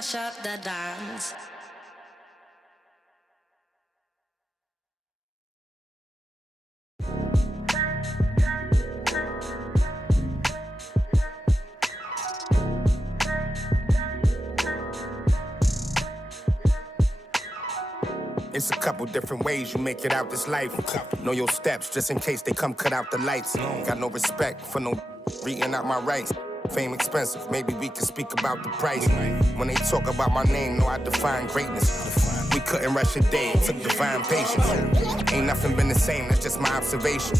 mash up the dance. It's a couple different ways you make it out this life. Know your steps, just in case they come cut out the lights. Got no respect for no reading out my rights. Fame expensive, maybe we can speak about the price. When they talk about my name, know I define greatness. We couldn't rush a day, it took divine patience. Ain't nothing been the same, that's just my observation.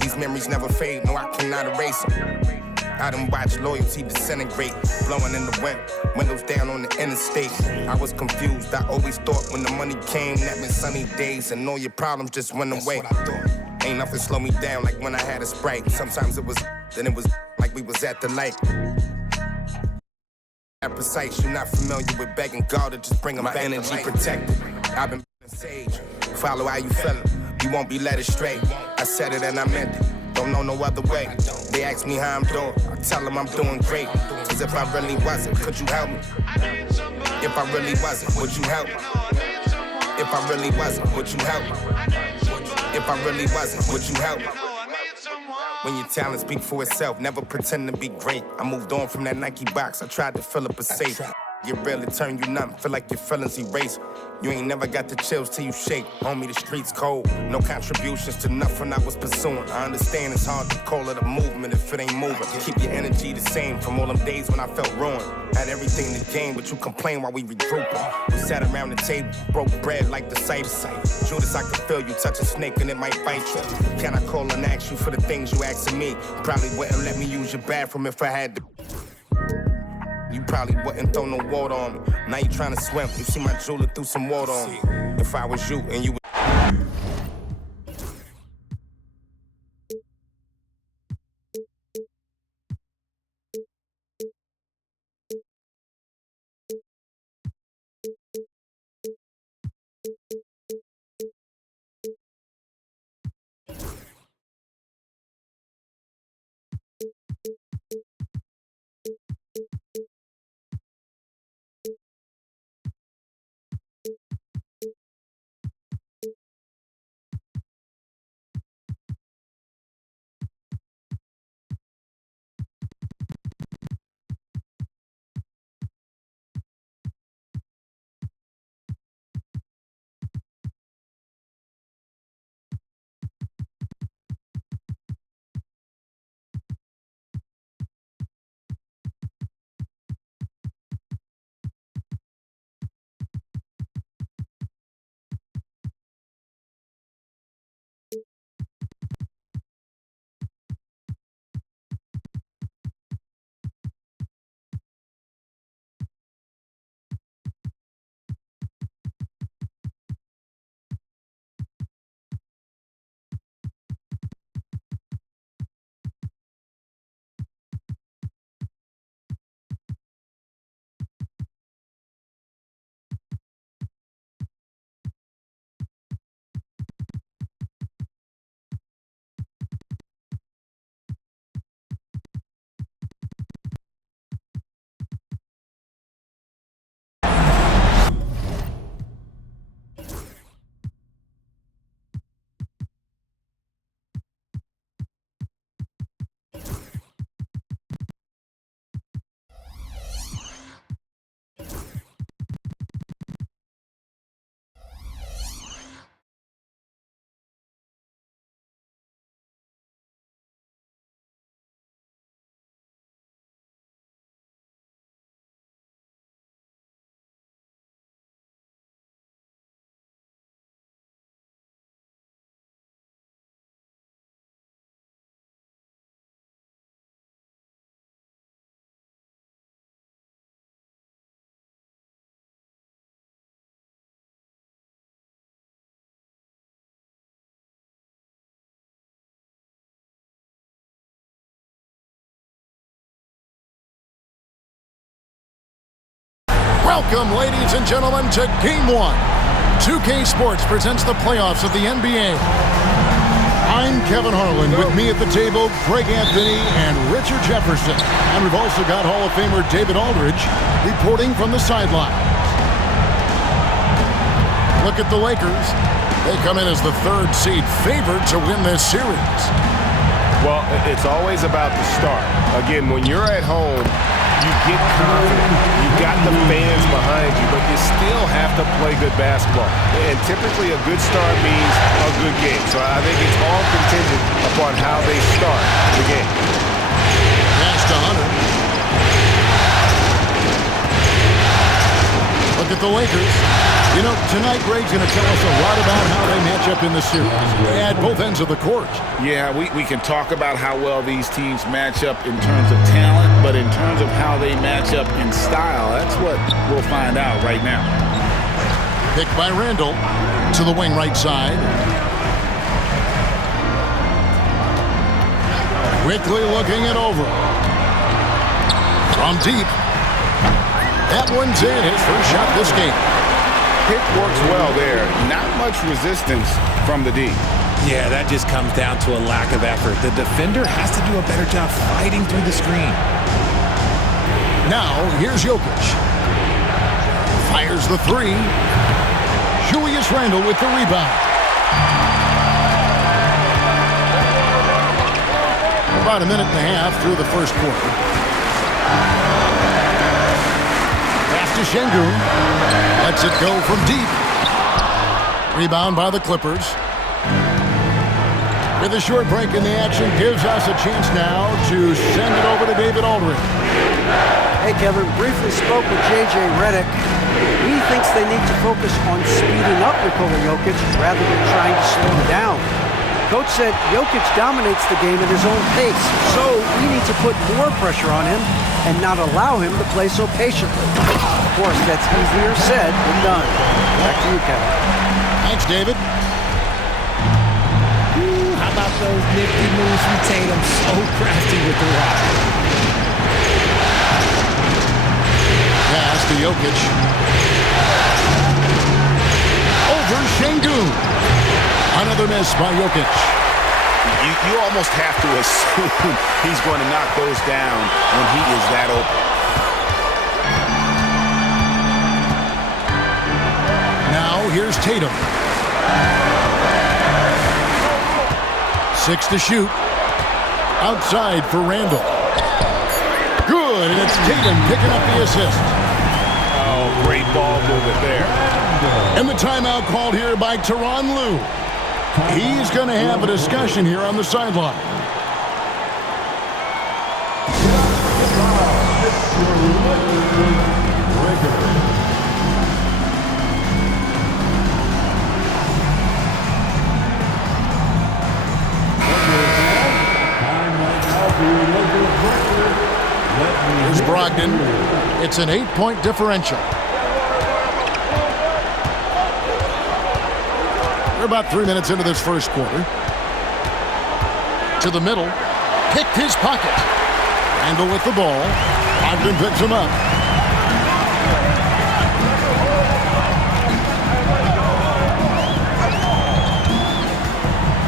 These memories never fade, no I cannot erase them. I done watched loyalty disintegrate, blowing in the wind, windows down on the interstate. I was confused, I always thought when the money came, that meant sunny days and all your problems just went away. Ain't nothing slow me down like when I had a Sprite. Sometimes it was, then it was like we was at the light. At precise, you're not familiar with begging God to just bring them back. My energy protected, I've been sage. Follow how you feeling, you won't be led astray. I said it and I meant it. Don't know no other way. They ask me how I'm doing, I tell them I'm doing great. Cause if I really wasn't, could you help me? If I really wasn't, would you help me? If I really wasn't, would you help me? If I really wasn't, would you help me? When your talent speak for itself, never pretend to be great. I moved on from that Nike box, I tried to fill up a safe. Get real, it turn you numb, feel like your feelings erase. You ain't never got the chills till you shake. Homie, the streets cold, no contributions to nothing I was pursuing. I understand it's hard to call it a movement if it ain't moving. Keep your energy the same from all them days when I felt ruined. Had everything to gain, but you complain while we regrouping. We sat around the table, broke bread like disciples. Judas, I could feel you touch a snake and it might bite you. Can I call and ask you for the things you asking me? Probably wouldn't let me use your bathroom if I had to. You probably wouldn't throw no water on me. Now you trying to swim, you see my jeweler threw some water on me. If I was you and you would. Welcome, ladies and gentlemen, to Game 1. 2K Sports presents the playoffs of the NBA. I'm Kevin Harlan. With me at the table, Greg Anthony and Richard Jefferson. And we've also got Hall of Famer David Aldridge reporting from the sideline. Look at the Lakers. They come in as the third seed, favored to win this series. Well, it's always about the start. Again, when you're at home, you get confident. You've got the fans behind you, but you still have to play good basketball. And typically a good start means a good game. So I think it's all contingent upon how they start the game. Pass to Hunter. Look at the Lakers. You know, tonight Greg's going to tell us a lot about how they match up in the series at both ends of the court. Yeah, we can talk about how well these teams match up in terms of talent, but in terms of how they match up in style, that's what we'll find out right now. Picked by Randall to the wing right side. Quickly looking it over. From deep. That one's in. His first shot this game. Pick works well there. Not much resistance from the D. Yeah, that just comes down to a lack of effort. The defender has to do a better job fighting through the screen. Now, here's Jokic. Fires the three. Julius Randle with the rebound. About a minute and a half through the first quarter. Pass to Şengün. Lets it go from deep. Rebound by the Clippers. With a short break in the action, gives us a chance now to send it over to David Aldridge. Hey, Kevin, briefly spoke with J.J. Redick. He thinks they need to focus on speeding up Nikola Jokic rather than trying to slow him down. Coach said Jokic dominates the game at his own pace, so we need to put more pressure on him and not allow him to play so patiently. Of course, that's easier said than done. Back to you, Kevin. Thanks, David. Ooh, how about those nifty moves from Tatum? So crafty with the rock. Pass to Jokic. Over Şengün. Another miss by Jokic. You almost have to assume he's going to knock those down when he is that open. Now here's Tatum. 6 to shoot. Outside for Randall. Good, and it's Tatum picking up the assist. Oh, great ball movement there. And the timeout called here by Tyronn Lue. He's going to have a discussion here on the sideline. Here's Brogdon. It's an 8-point differential. We're about 3 minutes into this first quarter. To the middle. Picked his pocket. Randall with the ball. Brogdon picks him up.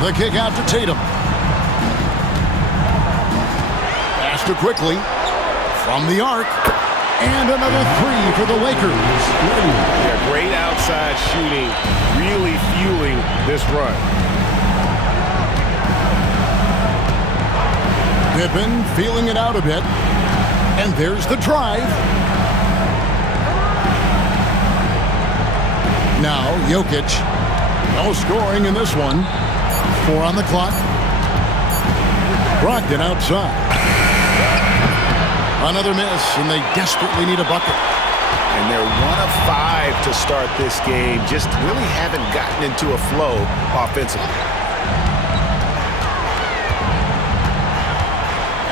The kick out to Tatum. Pass to quickly. From the arc. And another three for the Lakers. Yeah, great outside shooting, really fueling this run. Pippen feeling it out a bit. And there's the drive. Now Jokic. No scoring in this one. 4 on the clock. Brogdon outside. Another miss, and they desperately need a bucket. And they're 1 of 5 to start this game. Just really haven't gotten into a flow offensively.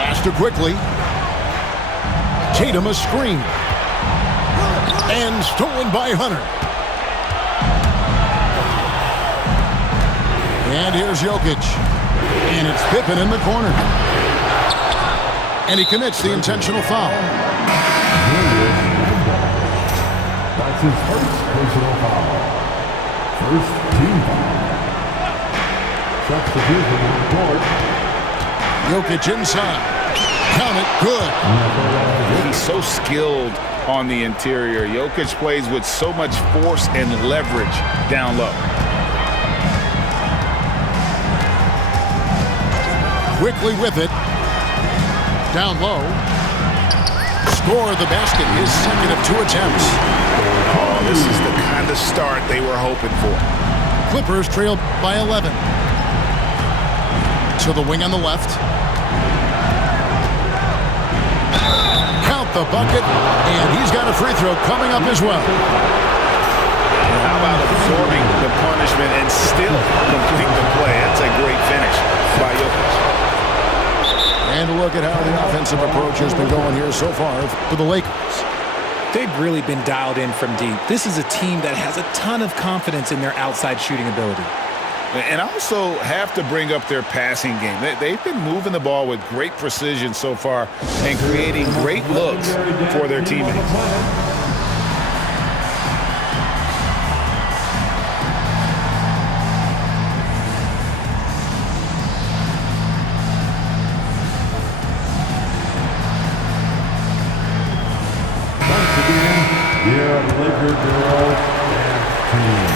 Pass to quickly. Tatum a screen. And stolen by Hunter. And here's Jokic. And it's Pippen in the corner. And he commits the intentional foul. That's his first personal foul. First team foul. Substitution on the court. Jokic inside. Count it. Good. He's so skilled on the interior. Jokic plays with so much force and leverage down low. Quickly with it. Down low. Score the basket. His second of 2 attempts. Oh, this is the kind of start they were hoping for. Clippers trailed by 11. To the wing on the left. Count the bucket, and he's got a free throw coming up as well. How about absorbing the punishment and still complete the play? That's a great finish by Jokic. And look at how the offensive approach has been going here so far for the Lakers. They've really been dialed in from deep. This is a team that has a ton of confidence in their outside shooting ability. And also have to bring up their passing game. They've been moving the ball with great precision so far and creating great looks for their teammates. Here on Laker Girl and Team.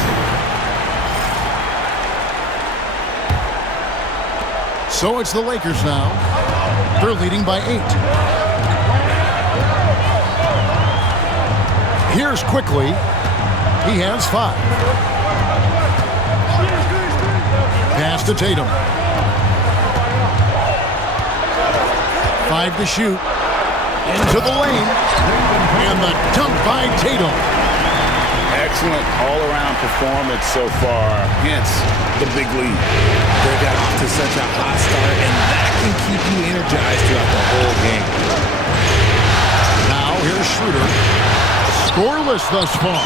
So it's the Lakers now. They're leading by 8. Here's quickly. He has 5. Pass to Tatum. 5 to shoot. Into the lane. And the dunk by Tatum. Excellent all-around performance so far, hence the big lead. They got off to such a hot start, and that can keep you energized throughout the whole game. Now here's Schroeder. Scoreless thus far.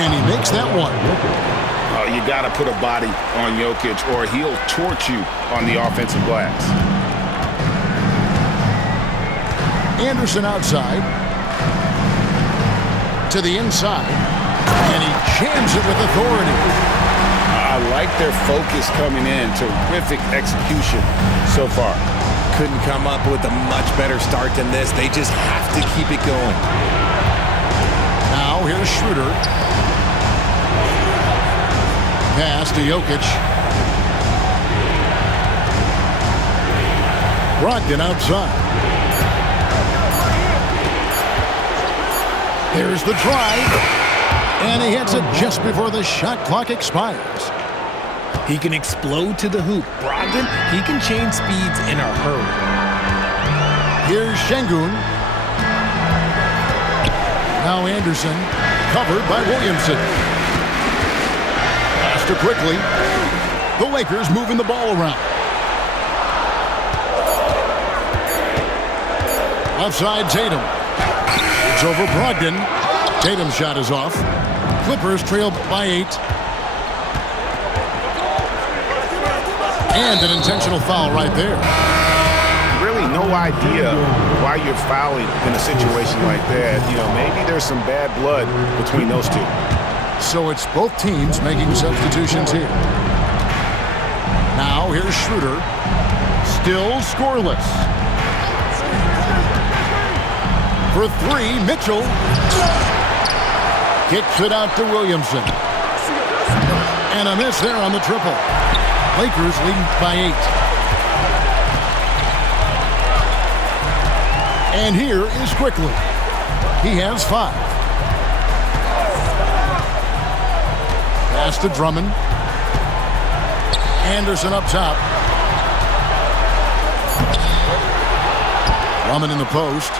And he makes that one. You got to put a body on Jokic or he'll torch you on the offensive glass. Anderson outside. To the inside. And he jams it with authority. I like their focus coming in. Terrific execution so far. Couldn't come up with a much better start than this. They just have to keep it going. Now here's Schroeder. Pass to Jokic. Brogdon outside. Here's the drive. And he hits it just before the shot clock expires. He can explode to the hoop. Brogdon, he can change speeds in a hurry. Here's Şengün. Now Anderson, covered by Williamson. Pass to quickly. The Lakers moving the ball around. Left side, Tatum. It's over Brogdon. Tatum's shot is off. Clippers trail by 8. And an intentional foul right there. Really no idea why you're fouling in a situation like that. You know, maybe there's some bad blood between those two. So it's both teams making substitutions here. Now here's Schroeder. Still scoreless. For 3, Mitchell. Kicks it out to Williamson. And a miss there on the triple. Lakers leading by 8. And here is quickly. He has 5. Pass to Drummond. Anderson up top. Drummond in the post.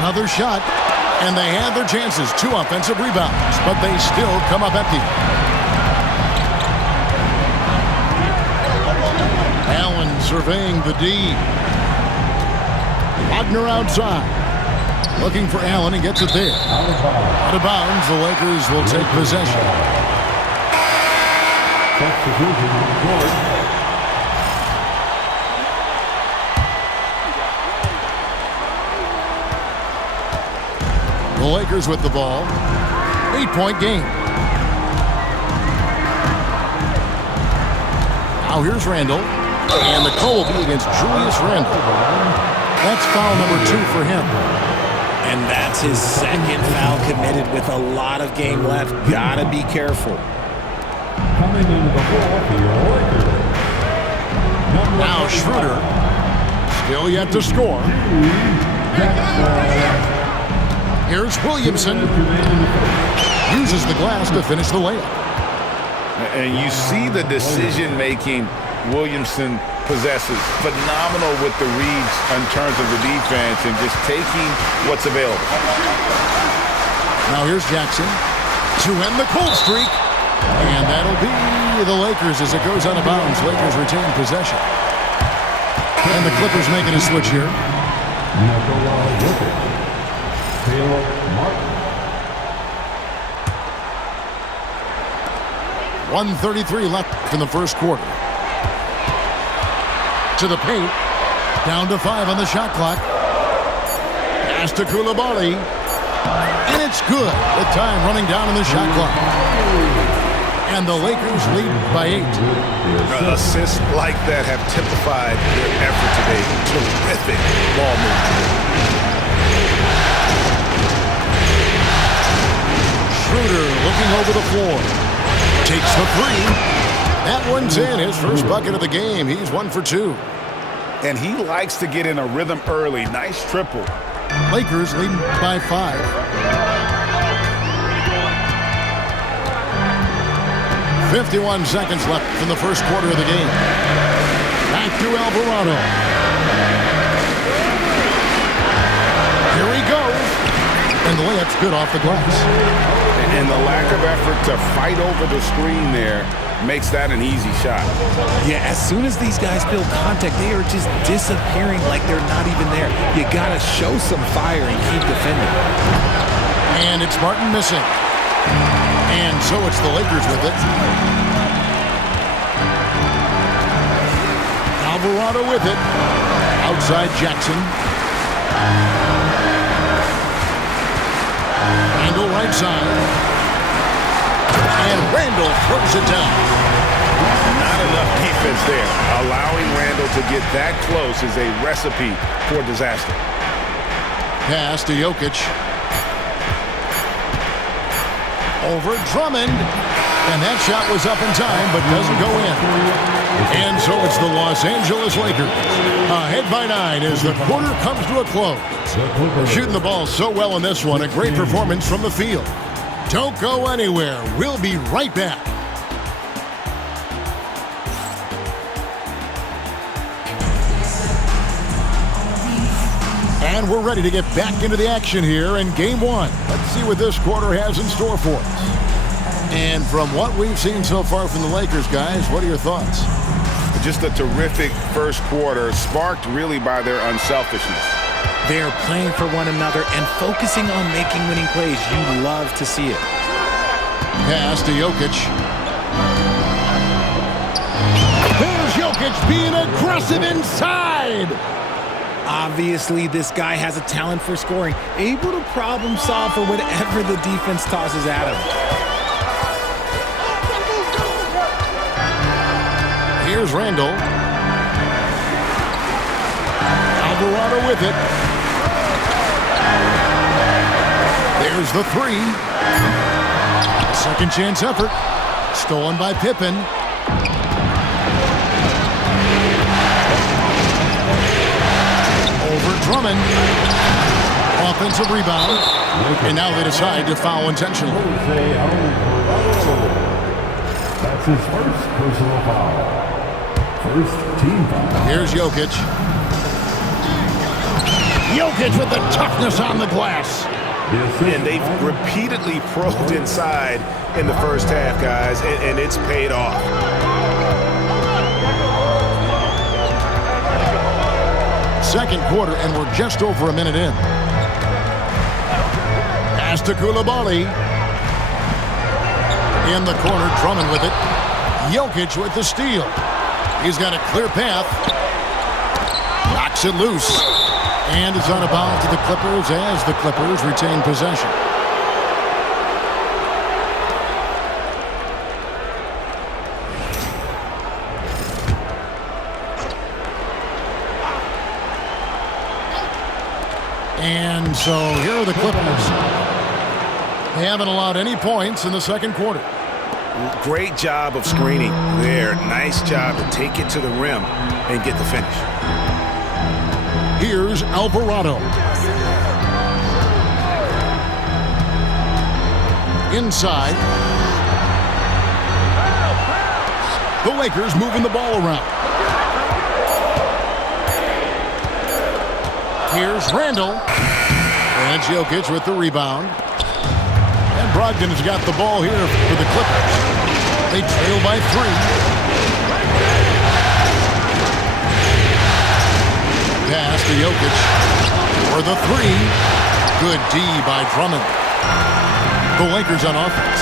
Another shot. And they had their chances. 2 offensive rebounds. But they still come up empty. Allen surveying the D. Wagner outside. Looking for Allen. He gets it there. Out of bounds. The Lakers will take possession. Substitution on the court. The Lakers with the ball. 8-point game. Now here's Randall. And the call will be against Julius Randall. That's foul number 2 for him. And that's his second foul committed with a lot of game left. Gotta be careful. Coming into the ball for your Lakers. Now Schroeder. Still yet to score. Here's Williamson. Uses the glass to finish the layup. And you see the decision-making Williamson possesses. Phenomenal with the reads in terms of the defense and just taking what's available. Now here's Jackson to end the cold streak. And that'll be the Lakers as it goes out of bounds. Lakers retain possession. And the Clippers making a switch here. 1:33 left in the first quarter. To the paint. Down to 5 on the shot clock. Pass to Coulibaly. And it's good. The time running down on the shot clock. And the Lakers lead by 8. Assists like that have typified their effort today. Terrific ball movement. Schroeder looking over the floor. Takes the 3. That one's in. His first bucket of the game. He's 1 for 2. And he likes to get in a rhythm early. Nice triple. Lakers leading by 5. 51 seconds left in the first quarter of the game. Back to Alvarado. Here he goes. And the layup's good off the glass. And the lack of effort to fight over the screen there makes that an easy shot. Yeah, as soon as these guys build contact, they are just disappearing like they're not even there. You gotta show some fire and keep defending. And it's Martin missing. And so it's the Lakers with it. Alvarado with it. Outside Jackson. Randall right side. And Randall throws it down. Not enough defense there. Allowing Randall to get that close is a recipe for disaster. Pass to Jokic. Over Drummond. And that shot was up in time, but doesn't go in. And so it's the Los Angeles Lakers. Ahead by 9 as the quarter comes to a close. Shooting the ball so well in this one. A great performance from the field. Don't go anywhere. We'll be right back. And we're ready to get back into the action here in Game 1. Let's see what this quarter has in store for us. And from what we've seen so far from the Lakers, guys, what are your thoughts? Just a terrific first quarter, sparked really by their unselfishness. They are playing for one another and focusing on making winning plays. You love to see it. Pass to Jokic. There's Jokic being aggressive inside. Obviously, this guy has a talent for scoring, able to problem solve for whatever the defense tosses at him. Here's Randall. Alvarado with it. There's the 3. Second chance effort. Stolen by Pippen. Over Drummond. Offensive rebound. And now they decide to foul intentionally. That's his first personal foul. First team foul. Here's Jokic. Jokic with the toughness on the glass. And they've repeatedly probed inside in the first half, guys, and it's paid off. Second quarter, and we're just over a minute in. Pass to Coulibaly. In the corner, Drummond with it. Jokic with the steal. He's got a clear path. Knocks it loose. And it's out of bounds to the Clippers as the Clippers retain possession. And so here are the Clippers. They haven't allowed any points in the second quarter. Great job of screening there. Nice job to take it to the rim and get the finish. Here's Alvarado. Inside. The Lakers moving the ball around. Here's Randall. And it's Jokic with the rebound. And Brogdon's got the ball here for the Clippers. They trail by 3. Pass to Jokic for the 3. Good D by Drummond. The Lakers on offense.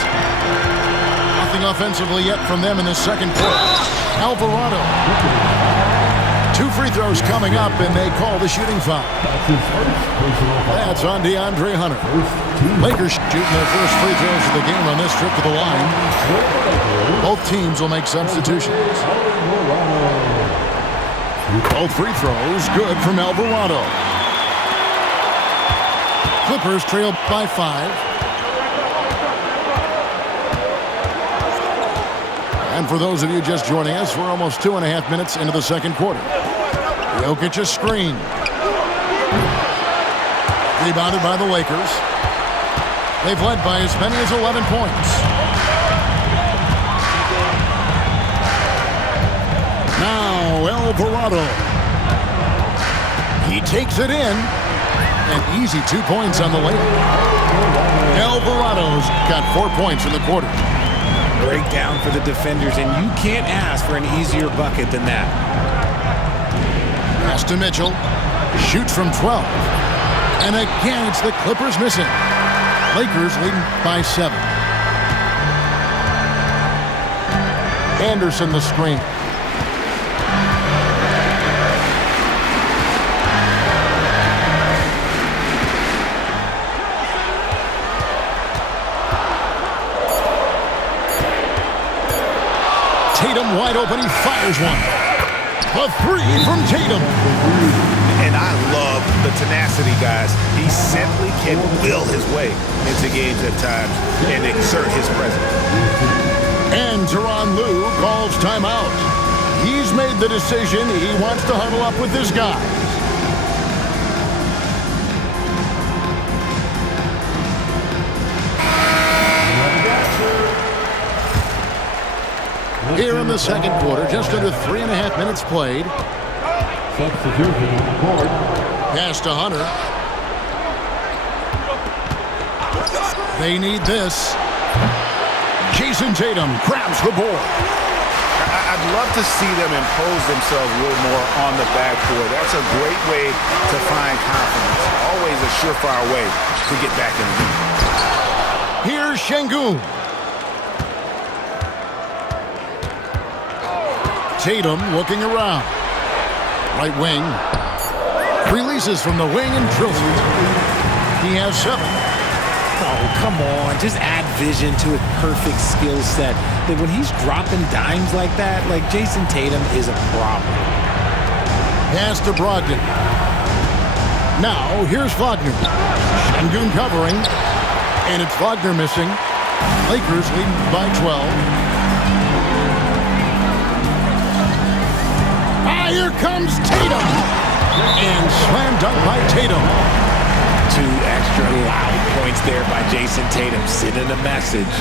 Nothing offensively yet from them in the second quarter. Alvarado. 2 free throws coming up, and they call the shooting foul. That's on DeAndre Hunter. Lakers shooting their first free throws of the game on this trip to the line. Both teams will make substitutions. Both free throws good from Alvarado. Clippers trail by 5. And for those of you just joining us, we're almost 2.5 minutes into the second quarter. Jokic a screen. Rebounded by the Lakers. They've led by as many as 11 points. Now Alvarado. He takes it in. An easy 2 points on the way. Alvarado's got 4 points in the quarter. Breakdown for the defenders, and you can't ask for an easier bucket than that. Pass to Mitchell. Shoots from 12. And again, it's the Clippers missing. Lakers leading by 7. Anderson the screen. Tatum wide open, he fires one. A 3 from Tatum. And I love the tenacity, guys. He simply can will his way into games at times and exert his presence. And Tyronn Lue calls timeout. He's made the decision. He wants to huddle up with his guys. Here in the second quarter, just under 3.5 minutes played. Substitution on the court. Pass to Hunter. They need this. Jason Tatum grabs the board. I'd love to see them impose themselves a little more on the backcourt. That's a great way to find confidence. Always a surefire way to get back in the game. Here's Şengün. Tatum looking around. Right wing. Releases from the wing and drills it. He has 7. Oh, come on. Just add vision to a perfect skill set. That when he's dropping dimes like that, like Jason Tatum is a problem. Pass to Brogdon. Now, here's Wagner. Şengün covering. And it's Wagner missing. Lakers leading by 12. Here comes Tatum. And slam dunk by Tatum. 2 extra loud points there by Jason Tatum, sending a message.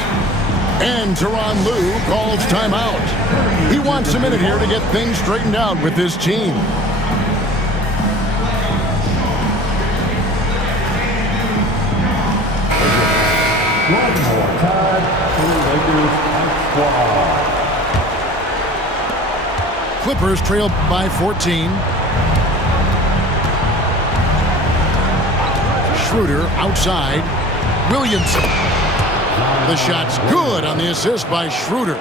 And Tyronn Lue calls timeout. He wants a minute here to get things straightened out with his team. One more time for the Lakers and squad. Clippers trail by 14. Schroeder outside. Williamson. The shot's good on the assist by Schroeder.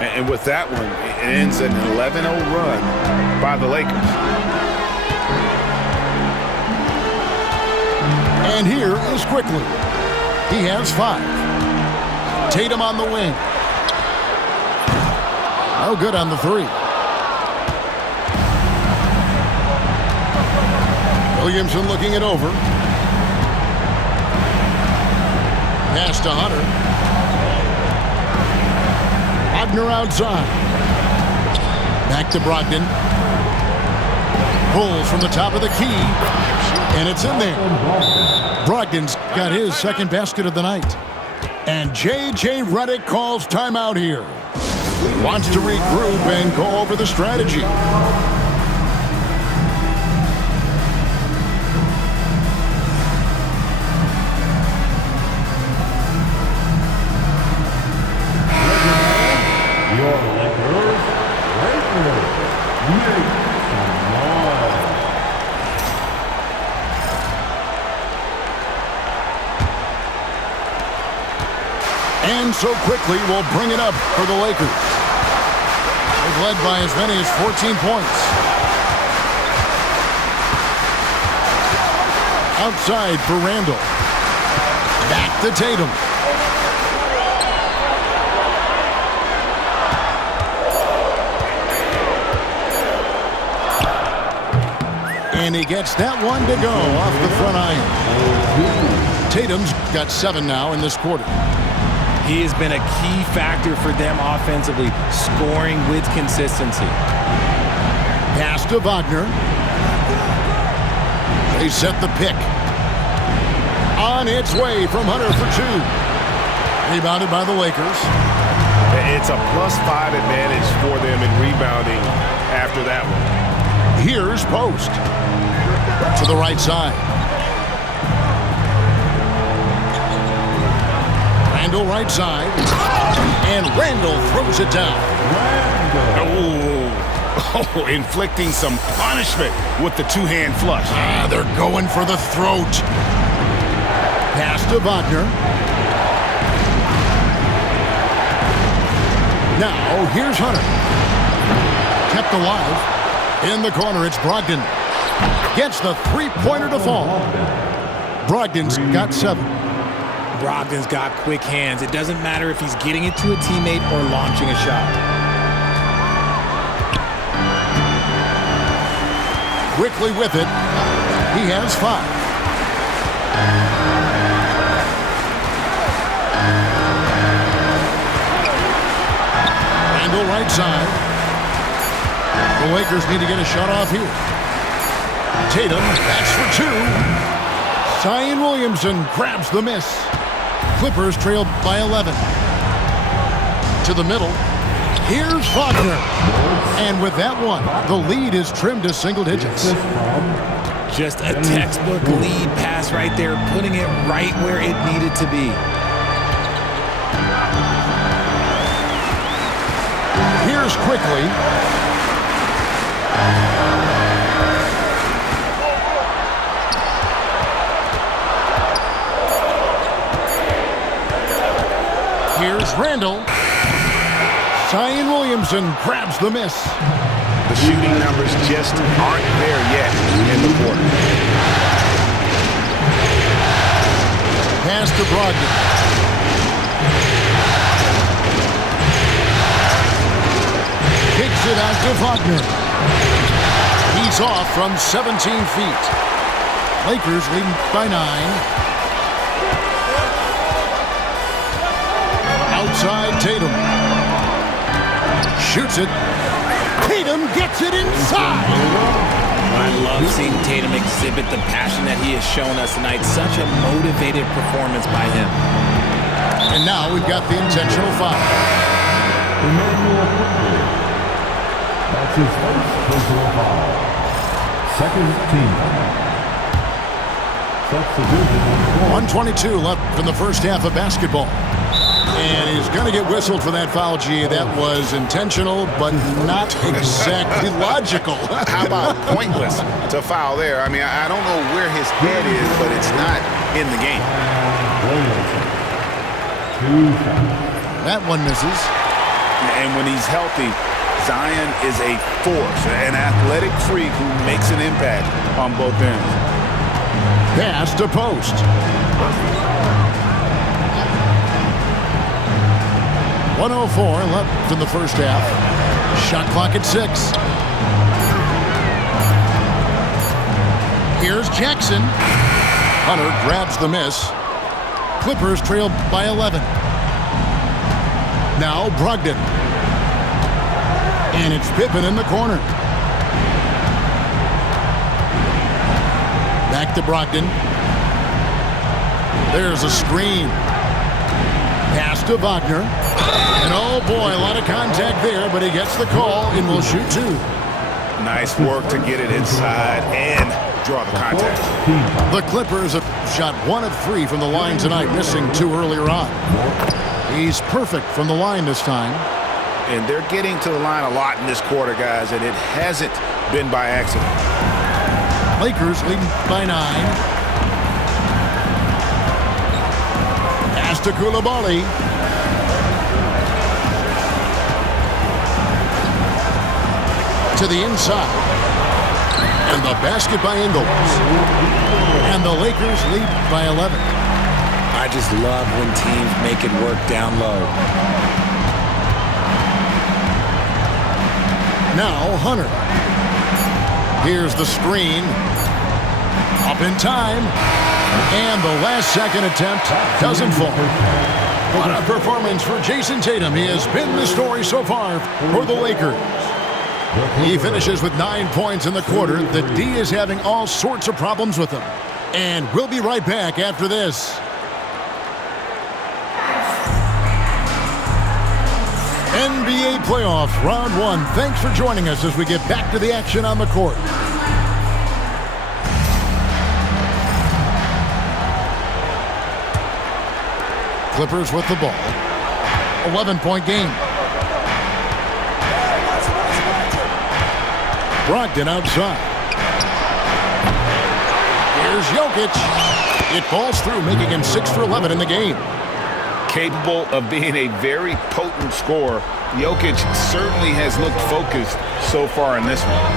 And with that one, it ends an 11-0 run by the Lakers. And here is Quickly. He has 5. Tatum on the wing. No good on the 3. Williamson looking it over. Pass to Hunter. Wagner outside. Back to Brogdon. Pulls from the top of the key. And it's in there. Brogdon's got his second basket of the night. And J.J. Redick calls timeout here. Wants to regroup and go over the strategy. And so quickly will bring it up for the Lakers. They've led by as many as 14 points. Outside for Randall. Back to Tatum. And he gets that one to go off the front iron. Tatum's got 7 now in this quarter. He has been a key factor for them offensively, scoring with consistency. Pass to Wagner. They set the pick. On its way from Hunter for 2. Rebounded by the Lakers. It's a +5 advantage for them in rebounding after that one. Here's Post. To the right side. Randall right side. And Randall throws it down. Oh, inflicting some punishment with the two-hand flush. They're going for the throat. Pass to Wagner. Now, here's Hunter. Kept alive. In the corner, it's Brogdon. Gets the three-pointer to fall. Brogdon's got 7. Brogdon's got quick hands. It doesn't matter if he's getting it to a teammate or launching a shot. Quickly with it. He has 5. Randall right side. The Lakers need to get a shot off here. Tatum, that's for 2. Zion Williamson grabs the miss. Clippers trail by 11. To the middle. Here's Wagner. And with that one, the lead is trimmed to single digits. Just a textbook lead pass right there, putting it right where it needed to be. Here's quickly. Here's Randall. Zion Williamson grabs the miss. The shooting numbers just aren't there yet in the quarter. Pass to Brogdon. Kicks it out to Wagner. He's off from 17 feet. Lakers leading by 9. Outside Tatum. Shoots it. Tatum gets it inside. I love seeing Tatum exhibit the passion that he has shown us tonight. Such a motivated performance by him. And now we've got the intentional foul. That's his first personal foul. Second team foul. Substitution. 1:22 left in the first half of basketball. And he's going to get whistled for that foul, G. That was intentional, but not exactly logical. How about pointless to foul there? I mean, I don't know where his head is, but it's not in the game. That one misses. And when he's healthy, Zion is a force, an athletic freak who makes an impact on both ends. Pass to Post. 1:04 left in the first half. Shot clock at 6. Here's Jackson. Hunter grabs the miss. Clippers trail by 11. Now Brogdon. And it's Pippen in the corner. Back to Brogdon. There's a screen. Pass to Wagner. And oh boy, a lot of contact there, but he gets the call and will shoot two. Nice work to get it inside and draw the contact. The Clippers have shot 1 of 3 from the line tonight, missing 2 earlier on. He's perfect from the line this time. And they're getting to the line a lot in this quarter, guys, and it hasn't been by accident. Lakers leading by 9. Pass to Coulibaly. To the inside. And the basket by Ingles. And the Lakers lead by 11. I just love when teams make it work down low. Now Hunter. Here's the screen. Up in time. And the last second attempt doesn't fall. What a performance for Jason Tatum. He has been the story so far for the Lakers. He finishes with 9 points in the quarter. The D is having all sorts of problems with him. And we'll be right back after this. NBA playoffs, round 1. Thanks for joining us as we get back to the action on the court. Clippers with the ball. 11-point game. Brogdon outside. Here's Jokic. It falls through, making him 6 for 11 in the game. Capable of being a very potent scorer, Jokic certainly has looked focused so far in this one.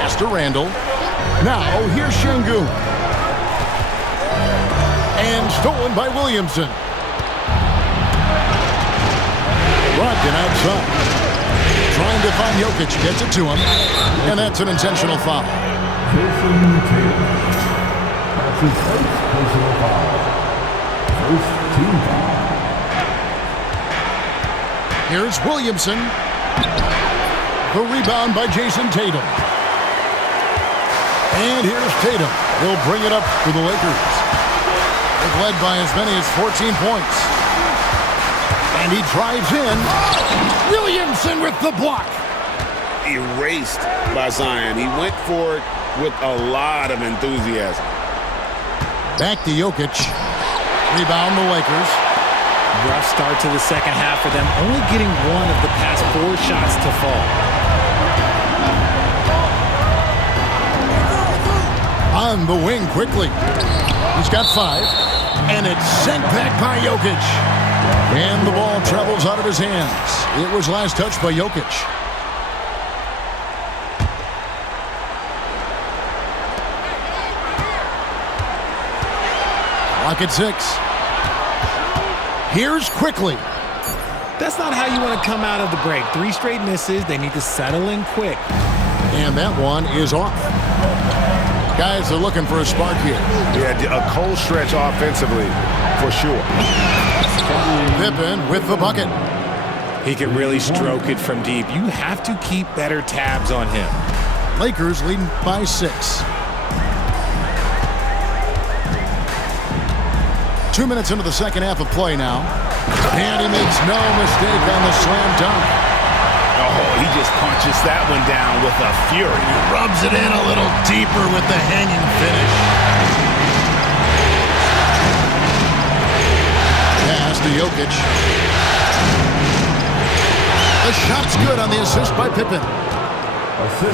Pass to Randall. Now here's Şengün. And stolen by Williamson. Brogdon outside. Trying to find Jokic. Gets it to him. And that's an intentional foul. Jason Tatum. That's his first personal foul. First team foul. Here's Williamson. The rebound by Jason Tatum. And here's Tatum. He'll bring it up for the Lakers. They've led by as many as 14 points. And he drives in. Williamson with the block. Erased by Zion. He went for it with a lot of enthusiasm. Back to Jokic. Rebound the Lakers. Rough start to the second half for them, only getting 1 of the past 4 shots to fall. On the wing quickly. He's got 5. And it's sent back by Jokic. And the ball travels out of his hands. It was last touched by Jokic. Clock at 6. Here's quickly. That's not how you want to come out of the break. 3 straight misses. They need to settle in quick. And that one is off. Guys are looking for a spark here. Yeah, a cold stretch offensively, for sure. Pippen with the bucket. He can really stroke it from deep. You have to keep better tabs on him. Lakers leading by 6. 2 minutes into the second half of play now. And he makes no mistake on the slam dunk. Oh, he just punches that one down with a fury. Rubs it in a little deeper with the hanging finish. Pass to Jokic. The shot's good on the assist by Pippen.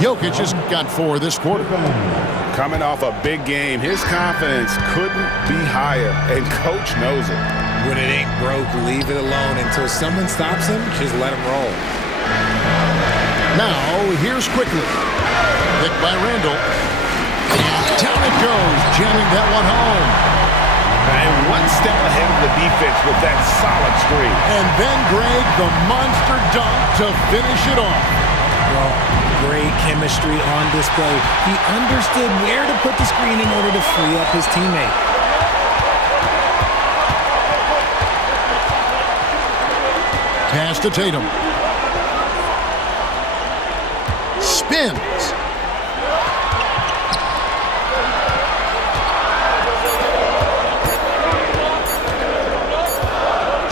Jokic has got 4 this quarter. Coming off a big game, his confidence couldn't be higher, and coach knows it. When it ain't broke, leave it alone until someone stops him. Just let him roll. Now, here's quickly. Picked by Randall. And down it goes, jamming that one home. And 1 step ahead of the defense with that solid screen. And then Greg, the monster dunk to finish it off. Well, great chemistry on display. He understood where to put the screen in order to free up his teammate. Pass to Tatum. Spins.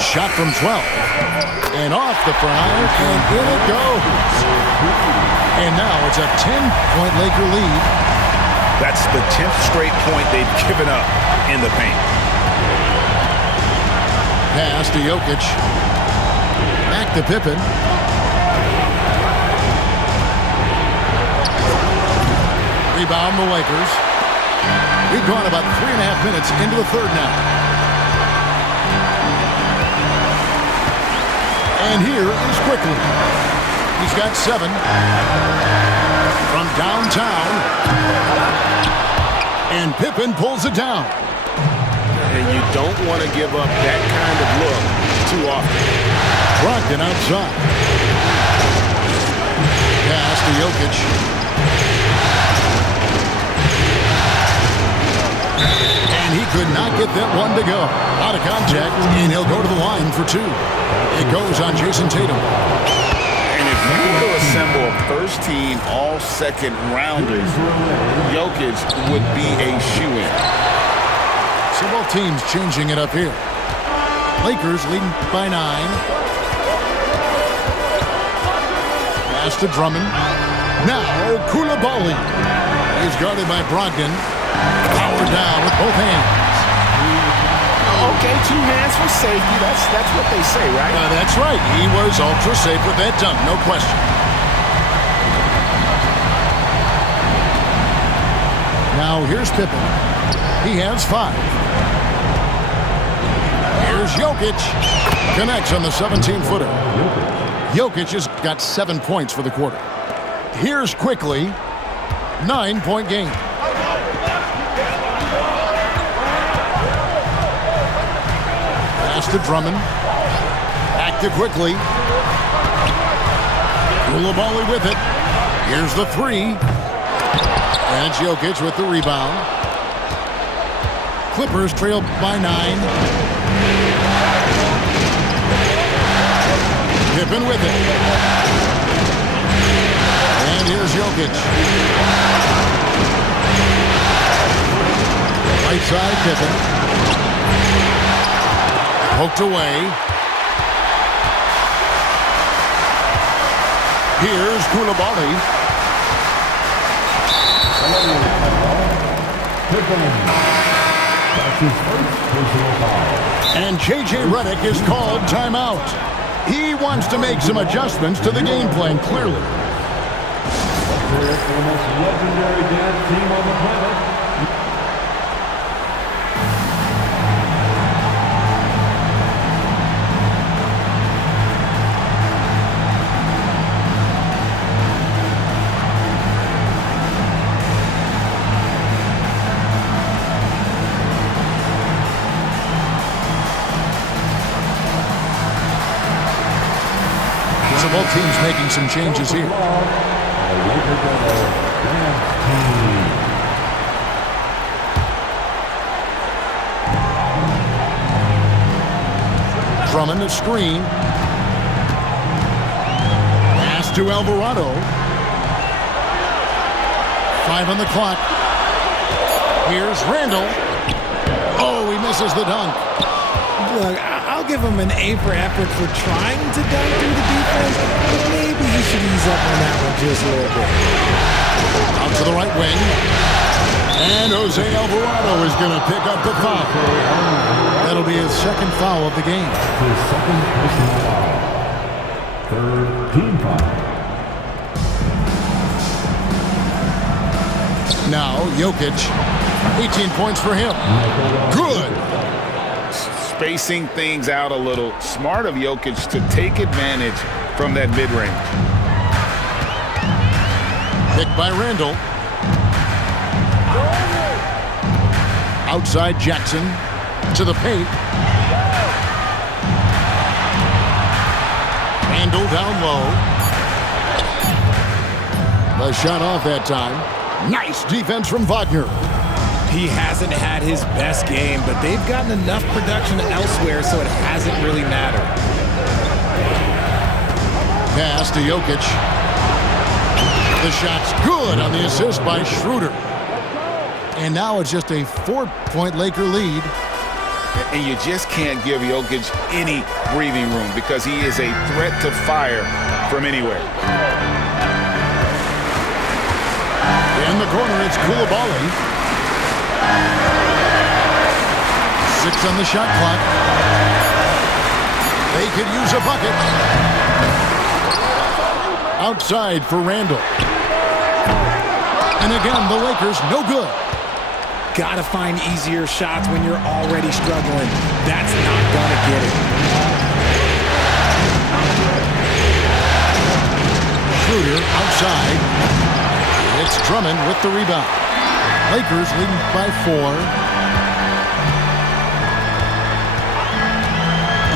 Shot from 12. And off the front, and in it goes. And now it's a 10-point Laker lead. That's the 10th straight point they've given up in the paint. Pass to Jokic. Back to Pippen. Rebound the Lakers. We've gone about 3.5 minutes into the third now. And here is Quickly. He's got 7 from downtown. And Pippen pulls it down. And you don't want to give up that kind of look too often. Brogdon outside. Pass to Jokic. And he could not get that one to go. Out of contact, and he'll go to the line for 2. It goes on Jason Tatum. And if you were to assemble first-team all-second rounders, Jokic would be a shoo-in. So both teams changing it up here. Lakers leading by 9. Pass to Drummond. Now Koulibaly is guarded by Brogdon. Power down with both hands. Okay, 2 hands for safety. That's what they say, right? That's right. He was ultra safe with that dunk, no question. Now here's Pippen. He has 5. Here's Jokic. Connects on the 17-footer. Jokic has got 7 points for the quarter. Here's Quickly. 9-point game. Pass to Drummond. Back to Quickly. Koulibaly with it. Here's the 3. And it's Jokic with the rebound. Clippers trail by 9. Pippen with it. And here's Jokic. Right side, Pippen. Poked away. Here's Koulibaly. That's his first personal foul. And J.J. Redick is called timeout. He wants to make some adjustments to the game plan, clearly. It's the most legendary dance team on the planet. Both teams making some changes here. Drummond a screen. Pass to Alvarado. 5 on the clock. Here's Randall. Oh, he misses the dunk. Look, I'll give him an A for effort for trying to dunk through the defense, but maybe he should ease up on that one just a little bit. Out to the right wing. And Jose Alvarado is going to pick up the foul. That'll be his 2nd foul of the game. His 2nd personal foul. 3rd team foul. Now Jokic. 18 points for him. Good. Spacing things out a little. Smart of Jokic to take advantage from that mid-range. Picked by Randall. Outside Jackson to the paint. Randall down low. A shot off that time. Nice defense from Wagner. He hasn't had his best game, but they've gotten enough production elsewhere, so it hasn't really mattered. Pass to Jokic. The shot's good on the assist by Schroeder. And now it's just a 4-point Laker lead. And you just can't give Jokic any breathing room because he is a threat to fire from anywhere. In the corner, it's Koulibaly. 6 on the shot clock. They could use a bucket. Outside for Randall. And again, the Lakers no good. Gotta find easier shots when you're already struggling. That's not gonna get it. Schroeder outside. It's Drummond with the rebound. Lakers leading by 4.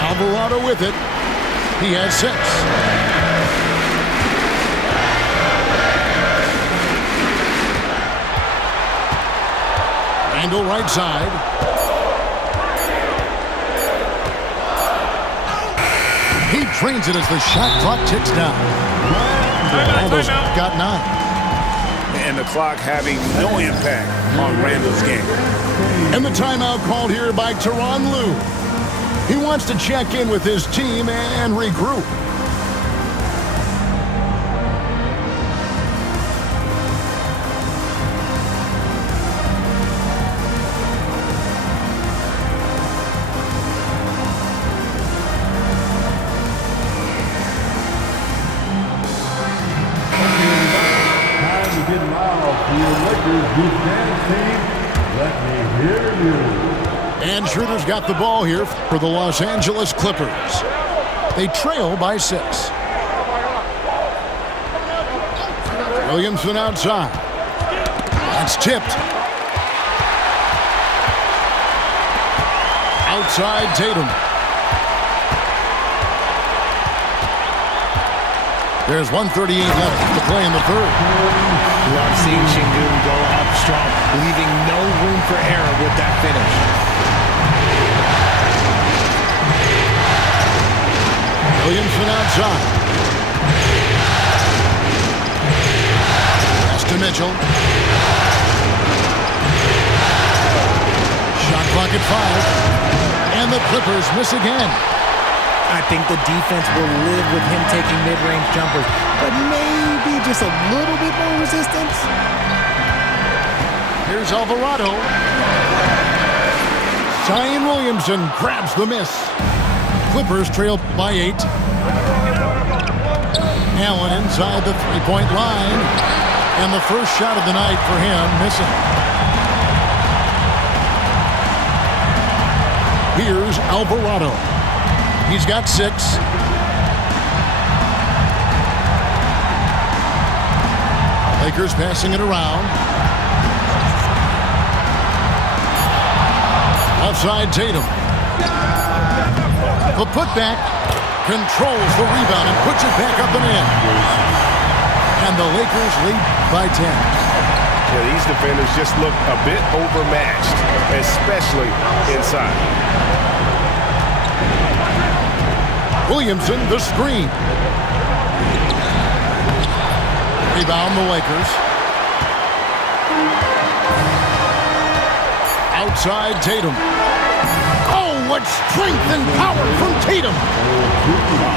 Alvarado with it. He has 6. Randall right side. He trains it as the shot clock ticks down. Randall's got 9. And the clock having no impact on Randall's game. And the timeout called here by Tyronn Lue. He wants to check in with his team and regroup. And Schroeder's got the ball here for the Los Angeles Clippers. They trail by 6. Williamson outside. That's tipped. Outside Tatum. There's 1:38 left to play in the third. Love seeing Şengün go up strong, leaving no room for error with that finish. Williamson outside. Pass to Mitchell. Shot clock at 5. And the Clippers miss again. I think the defense will live with him taking mid-range jumpers, but maybe just a little bit more resistance. Here's Alvarado. Zion Williamson grabs the miss. Clippers trail by 8. Allen inside the three-point line. And the first shot of the night for him missing. Here's Alvarado. He's got 6. Lakers passing it around. Offside Tatum. The putback controls the rebound and puts it back up and in. And the Lakers lead by 10. Yeah, these defenders just look a bit overmatched, especially inside. Williamson, the screen. Rebound the Lakers. Outside Tatum. Oh, what strength and power from Tatum.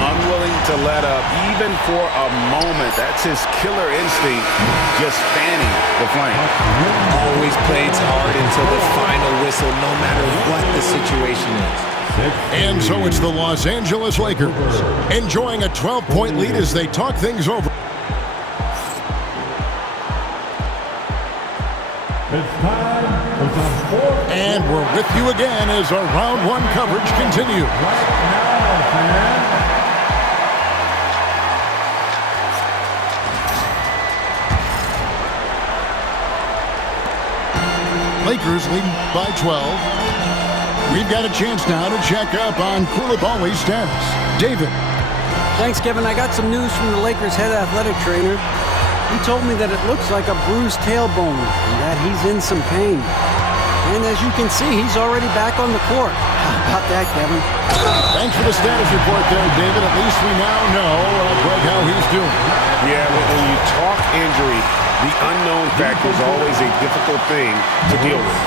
Unwilling to let up even for a moment. That's his killer instinct, just fanning the flame. Always plays hard until the final whistle, no matter what the situation is. And so it's the Los Angeles Lakers enjoying a 12-point lead as they talk things over. It's time for some fourth. And we're with you again as our round 1 coverage continues. Right now, fans. Lakers leading by 12. We've got a chance now to check up on Koulibaly's status. David. Thanks, Kevin. I got some news from the Lakers head athletic trainer. He told me that it looks like a bruised tailbone and that he's in some pain. And as you can see, he's already back on the court. How about that, Kevin? Thanks for the status report there, David. At least we now know, Greg, how he's doing. Yeah, when you talk injury, the unknown factor is always a difficult thing to deal with.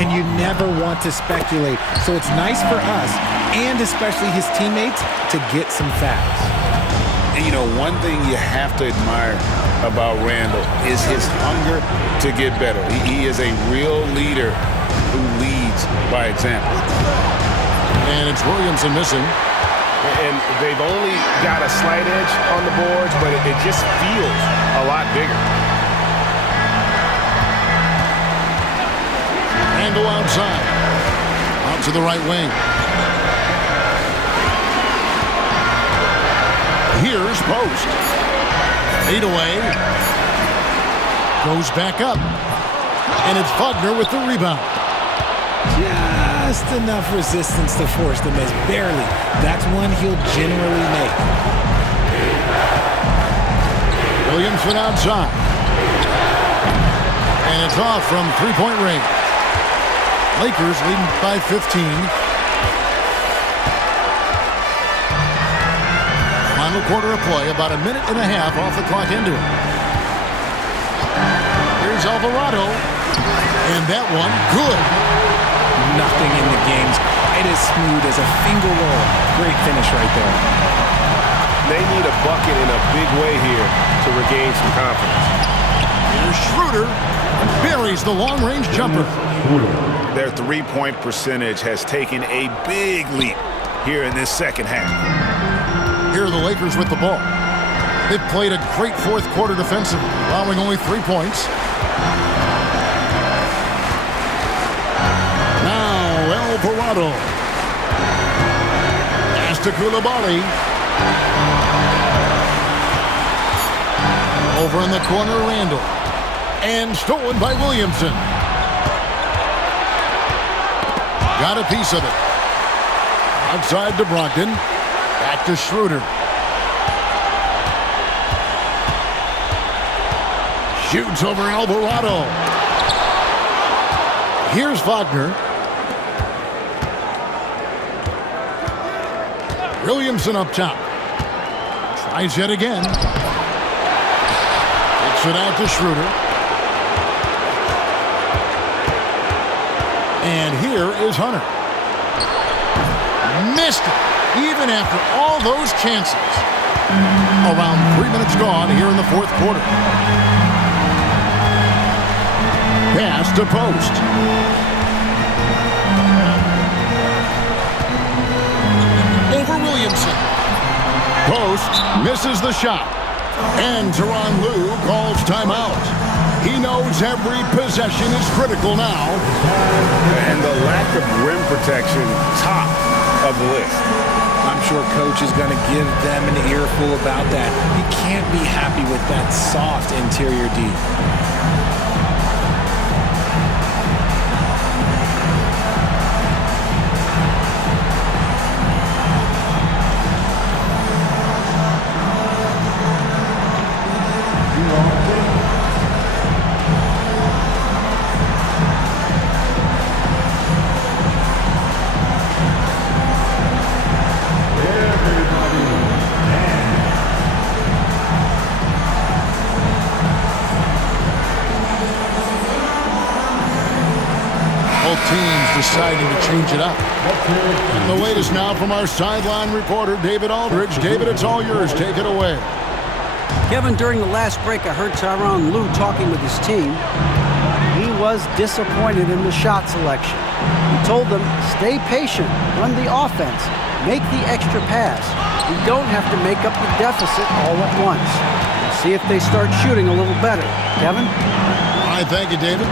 And you never want to speculate. So it's nice for us, and especially his teammates, to get some facts. And, you know, one thing you have to admire about Randall is his hunger to get better. He is a real leader who leads by example. And it's Williamson missing. And they've only got a slight edge on the boards, but it just feels a lot bigger. Randall outside. Out to the right wing. Here's Post. 8 away. Goes back up. And it's Wagner with the rebound. Just enough resistance to force the miss. Barely. That's one he'll generally make. Williamson outside. And it's off from three-point range. Lakers leading by 15. Final quarter of play, about a minute and a half off the clock into it. Here's Alvarado. And that one, good. Nothing in the games. It is smooth as a finger roll. Great finish right there. They need a bucket in a big way here to regain some confidence. Here's Schroeder. Buries the long-range jumper. Their three-point percentage has taken a big leap here in this second half. Here are the Lakers with the ball. They've played a great fourth quarter defensively, allowing only 3 points. Now Alvarado. Pass to Coulibaly. Over in the corner, Randall. And stolen by Williamson. Got a piece of it. Outside to Brogdon. Back to Schroeder. Shoots over Alvarado. Here's Wagner. Williamson up top. Tries yet again. Kicks it out to Schroeder. And here is Hunter. Missed it, even after all those chances. Around 3 minutes gone here in the fourth quarter. Pass to Post. Over Williamson. Post misses the shot. And Tyronn Lue calls timeout. He knows every possession is critical now. And the lack of rim protection, top of the list. I'm sure coach is going to give them an earful about that. You can't be happy with that soft interior D. Teams deciding to change it up. And the latest now from our sideline reporter, David Aldridge. David, it's all yours. Take it away. Kevin, during the last break, I heard Tyronn Lue talking with his team. He was disappointed in the shot selection. He told them, stay patient, run the offense, make the extra pass. You don't have to make up the deficit all at once. See if they start shooting a little better. Kevin? All right, thank you, David.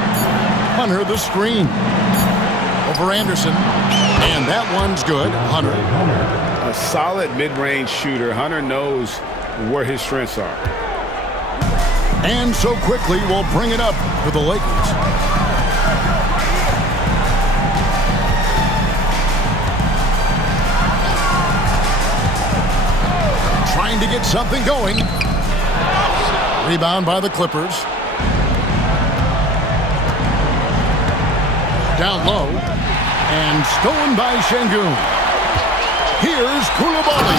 Hunter, the screen. Over Anderson. And that one's good. Hunter. A solid mid-range shooter. Hunter knows where his strengths are. And so quickly, we'll bring it up for the Lakers. Trying to get something going. Rebound by the Clippers. Down low. And stolen by Şengün. Here's Koulibaly.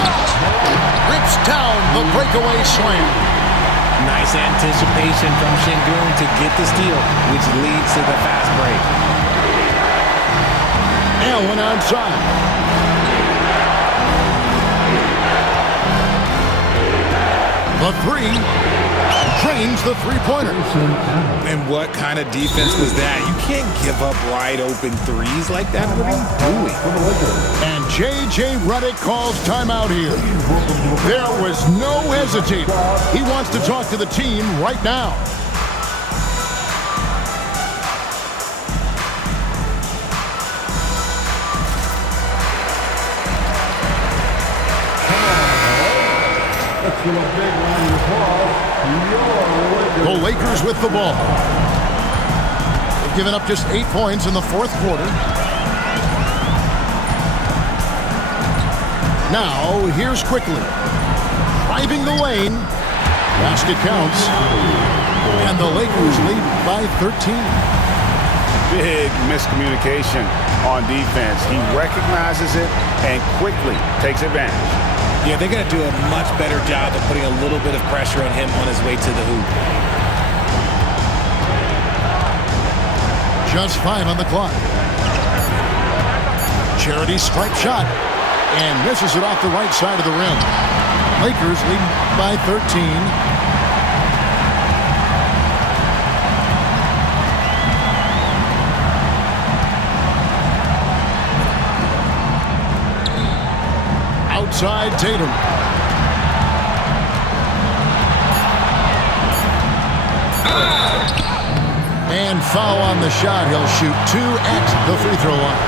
Rips down the breakaway slam. Nice anticipation from Şengün to get the steal, which leads to the fast break. Allen outside. The three. Drains the three-pointer. And what kind of defense was that? You can't give up wide open threes like that. What are you doing? And J.J. Redick calls timeout here. There was no hesitating. He wants to talk to the team right now. The Lakers with the ball. They've given up just 8 points in the fourth quarter. Now, here's Quickly. Driving the lane. Basket counts. And the Lakers lead by 13. Big miscommunication on defense. He recognizes it and quickly takes advantage. Yeah, they're going to do a much better job of putting a little bit of pressure on him on his way to the hoop. Just 5 on the clock. Charity stripe shot. And misses it off the right side of the rim. Lakers lead by 13. Outside Tatum. And foul on the shot. He'll shoot 2 at the free throw line.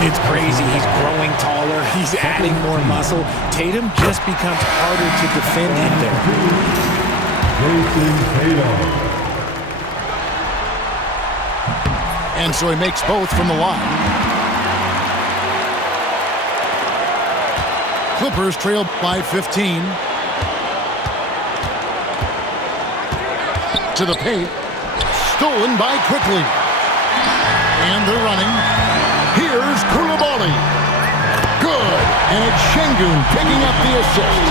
It's crazy. He's growing taller. He's adding more muscle. Tatum just becomes harder to defend him there. And so he makes both from the line. Clippers trail by 15. To the paint. Stolen by Quickly. And they're running. Here's Koulibaly. Good. And it's Şengün picking up the assist.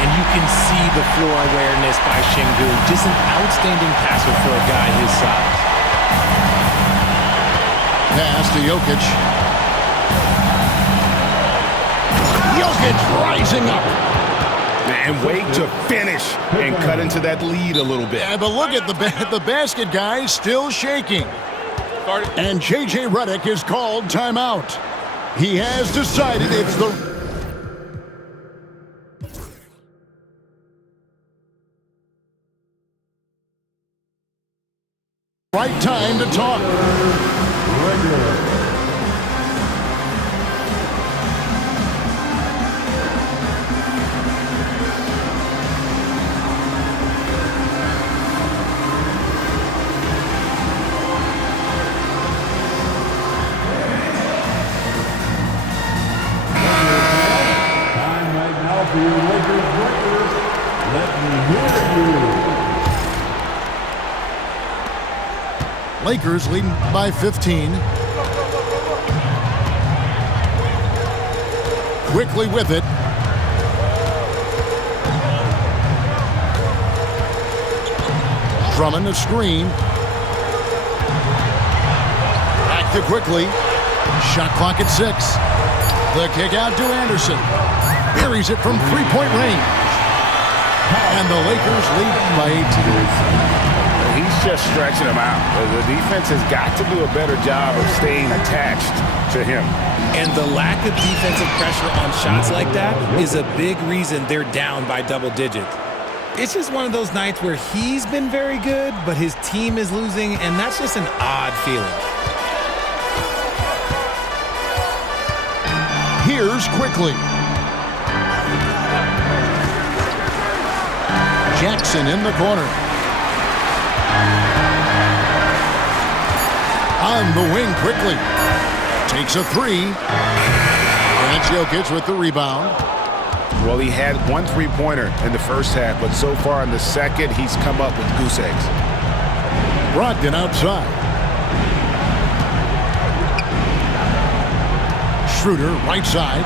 And you can see the floor awareness by Şengün. Just an outstanding passer for a guy his size. Pass to Jokic. Jokic rising up. And wait to finish and cut into that lead a little bit. Yeah, but look at the basket guy still shaking. And J.J. Redick is called timeout. He has decided it's the right time to talk. For your Lakers record, let me hear you. Lakers leading by 15. Quickly with it. Drummond a screen. Back to Quickly. Shot clock at 6. The kick out to Anderson. Buries it from three-point range. And the Lakers lead by 18. He's just stretching him out. The defense has got to do a better job of staying attached to him. And the lack of defensive pressure on shots like that is a big reason they're down by double digits. It's just one of those nights where he's been very good, but his team is losing, and that's just an odd feeling. Here's Quickly. Jackson in the corner. On the wing Quickly. Takes a 3. And it's Jokic with the rebound. Well, he had one three-pointer in the first half, but so far in the second, he's come up with goose eggs. Brogdon outside. Schroeder, right side.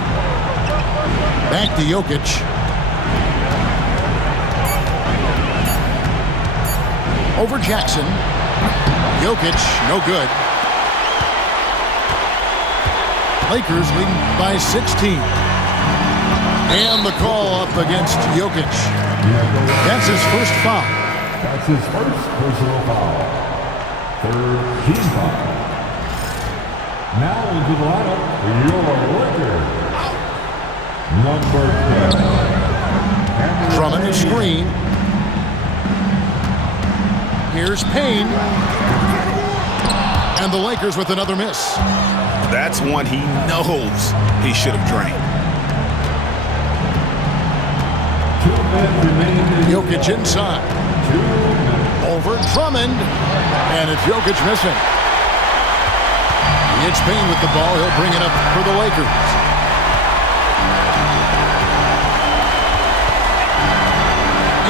Back to Jokic. Over Jackson. Jokic, no good. Lakers leading by 16. And the call up against Jokic. That's his first foul. That's his first personal foul. Third team foul. Now into the lineup, your Lakers. Number 10. Drummond the screen. Here's Payne. And the Lakers with another miss. That's one he knows he should have drained. Jokic inside. Over Drummond. And it's Jokic missing. It's Payne with the ball. He'll bring it up for the Lakers.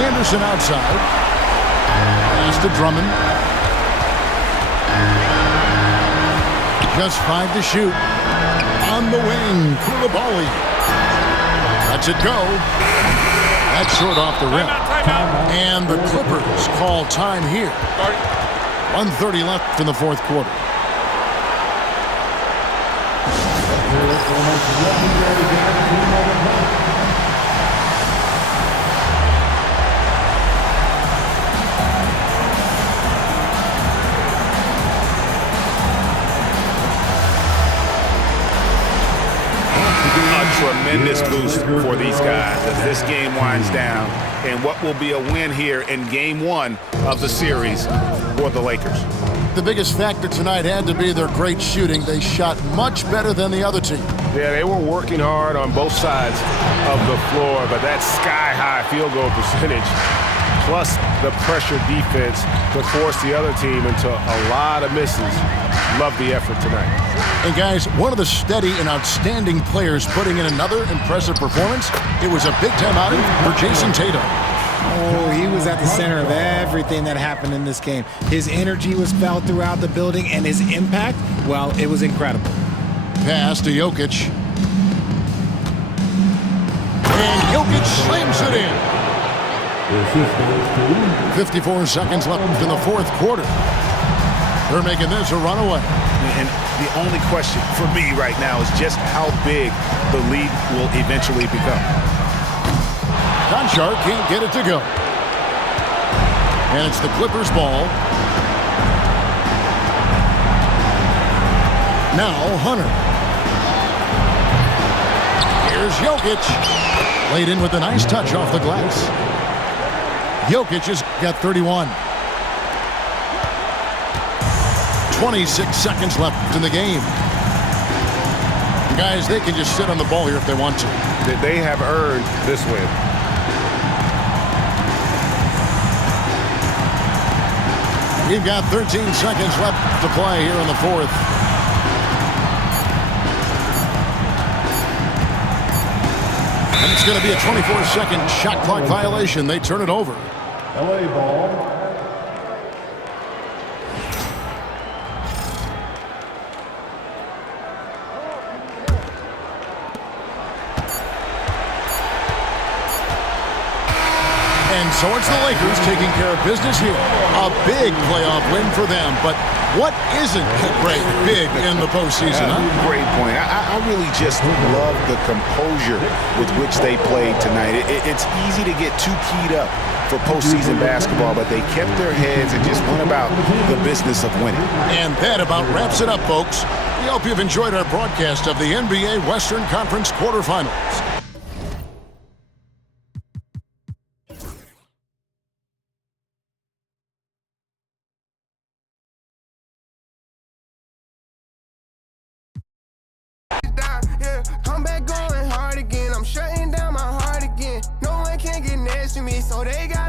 Anderson outside. Pass to Drummond. Just 5 to shoot. On the wing, Koulibaly. Lets it go. That's short off the rim. And the Clippers call time here. 1:30 left in the fourth quarter. Tremendous boost for these guys as this game winds down, and what will be a win here in game one of the series for the Lakers. The biggest factor tonight had to be their great shooting. They shot much better than the other team. Yeah, they were working hard on both sides of the floor, but that sky-high field goal percentage plus the pressure defense to force the other team into a lot of misses. Love the effort tonight. And guys, one of the steady and outstanding players putting in another impressive performance. It was a big-time outing for Jason Tatum. Oh, he was at the center of everything that happened in this game. His energy was felt throughout the building, and his impact, well, it was incredible. Pass to Jokic. And Jokic slams it in. 54 seconds left in the fourth quarter. They're making this a runaway. And the only question for me right now is just how big the lead will eventually become. Conchar can't get it to go. And it's the Clippers' ball. Now Hunter. Here's Jokic. Laid in with a nice touch off the glass. Jokic has got 31. 26 seconds left in the game. Guys, they can just sit on the ball here if they want to. They have earned this win. We've got 13 seconds left to play here in the fourth. And it's going to be a 24-second shot clock violation. They turn it over. LA ball. And so it's the Lakers taking care of business here. A big playoff win for them. But what isn't great big in the postseason, huh? Great point. I really just love the composure with which they played tonight. It's easy to get too keyed up for postseason basketball, but they kept their heads and just went about the business of winning. And that about wraps it up, folks. We hope you've enjoyed our broadcast of the NBA Western Conference quarterfinals. Come back going hard again. I'm shutting down my heart again. No one can get next to me, so they got